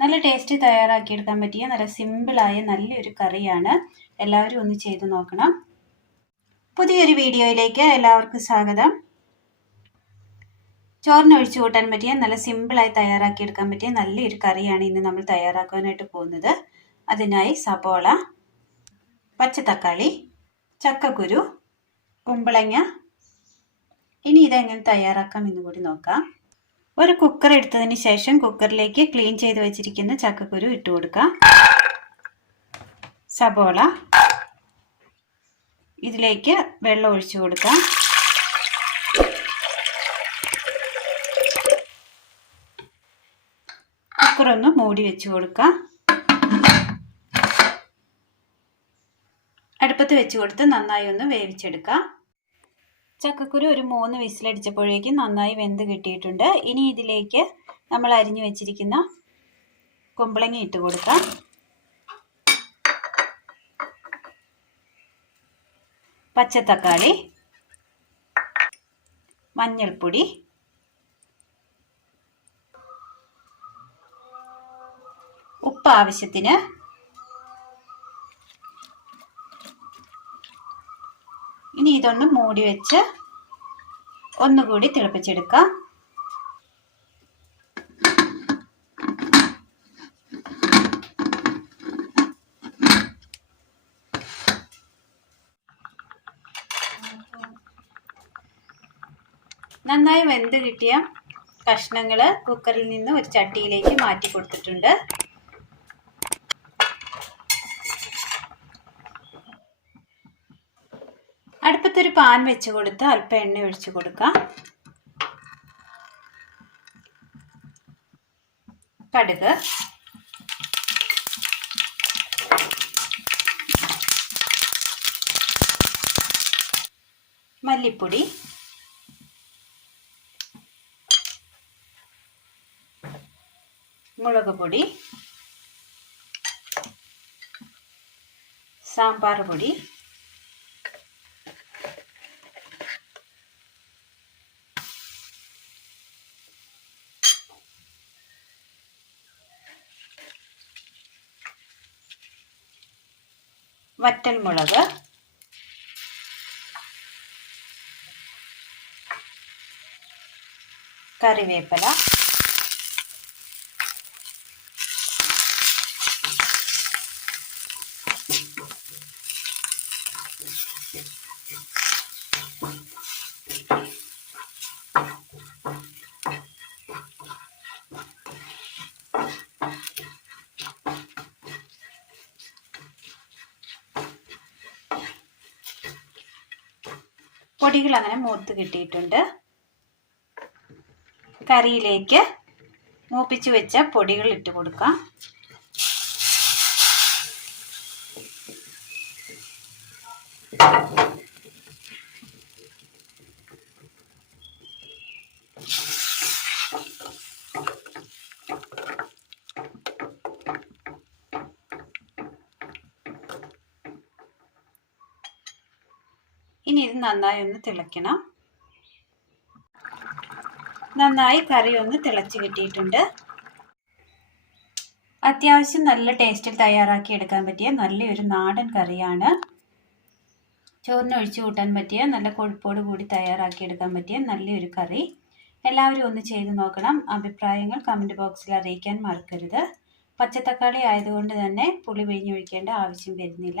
നല്ല ടേസ്റ്റ് തയ്യാറാക്കിയെടുക്കാൻ പറ്റിയ നല്ല സിമ്പിളായ നല്ലൊരു കറിയാണ്. എല്ലാവരും ഒന്ന് ചെയ്തു നോക്കണം. പുതിയൊരു വീഡിയോയിലേക്ക് എല്ലാവർക്കും സ്വാഗതം. ചോറിന് ഒഴിച്ചു കൂട്ടാൻ പറ്റിയ നല്ല സിമ്പിളായി തയ്യാറാക്കിയെടുക്കാൻ പറ്റിയ നല്ലൊരു കറിയാണ് ഇന്ന് നമ്മൾ തയ്യാറാക്കാനായിട്ട് പോകുന്നത്. അതിനായി സബോള പച്ചത്തക്കാളി ചക്കക്കുരു കുമ്പളങ്ങ. ഇനി ഇതെങ്ങനെ തയ്യാറാക്കാം എന്ന് കൂടി നോക്കാം. ഒരു കുക്കർ എടുത്തതിന് ശേഷം കുക്കറിലേക്ക് ക്ലീൻ ചെയ്ത് വെച്ചിരിക്കുന്ന ചക്കക്കുരു ഇട്ട് കൊടുക്കാം. സബോള. ഇതിലേക്ക് വെള്ളം ഒഴിച്ചു കൊടുക്കാം. കുക്കറൊന്ന് മൂടി വെച്ച് കൊടുക്കാം. അടുപ്പത്ത് വെച്ച് കൊടുത്ത് നന്നായി ഒന്ന് വേവിച്ചെടുക്കാം. ചക്കക്കുരു ഒരു മൂന്ന് വിസിലടിച്ചപ്പോഴേക്കും നന്നായി വെന്ത് കിട്ടിയിട്ടുണ്ട്. ഇനി ഇതിലേക്ക് നമ്മൾ അരിഞ്ഞു വെച്ചിരിക്കുന്ന കുമ്പളങ്ങ ഇട്ട് കൊടുക്കാം. പച്ചത്തക്കാളി മഞ്ഞൾപ്പൊടി ഉപ്പ് ആവശ്യത്തിന് ഇനി ഇതൊന്ന് മൂടി വെച്ച് ഒന്നുകൂടി തിളപ്പിച്ചെടുക്കാം. നന്നായി വെന്ത് കിട്ടിയ കഷ്ണങ്ങൾ കുക്കറിൽ നിന്ന് ഒരു ചട്ടിയിലേക്ക് മാറ്റി കൊടുത്തിട്ടുണ്ട്. അടുപ്പത്തൊരു പാൻ വെച്ച് കൊടുത്ത് അല്പം എണ്ണ ഒഴിച്ച് കൊടുക്കാം കടുക്. മല്ലിപ്പൊടി. മുളക് പൊടി. സാമ്പാർ പൊടി. വറ്റൽമുളക് കറിവേപ്പില. പൊടികൾ അങ്ങനെ മൂത്ത് കിട്ടിയിട്ടുണ്ട്. കറിയിലേക്ക് മൂപ്പിച്ച് വെച്ച പൊടികൾ ഇട്ട് കൊടുക്കാം. ഇനി ഇത് നന്നായി ഒന്ന് തിളയ്ക്കണം. നന്നായി കറി ഒന്ന് തിളച്ച് കിട്ടിയിട്ടുണ്ട്. അത്യാവശ്യം നല്ല ടേസ്റ്റിൽ തയ്യാറാക്കി എടുക്കാൻ പറ്റിയ നല്ലൊരു നാടൻ കറിയാണ്. ചോറിന് ഒഴിച്ചു കൂട്ടാൻ പറ്റിയ നല്ല കൊഴുപ്പോട് കൂടി തയ്യാറാക്കി എടുക്കാൻ പറ്റിയ നല്ലൊരു കറി. എല്ലാവരും ഒന്ന് ചെയ്ത് നോക്കണം. അഭിപ്രായങ്ങൾ കമന്റ് ബോക്സിൽ അറിയിക്കാൻ മറക്കരുത്. പച്ചത്തക്കാളി ആയതുകൊണ്ട് തന്നെ പുളി പിഴിഞ്ഞൊഴിക്കേണ്ട ആവശ്യം വരുന്നില്ല.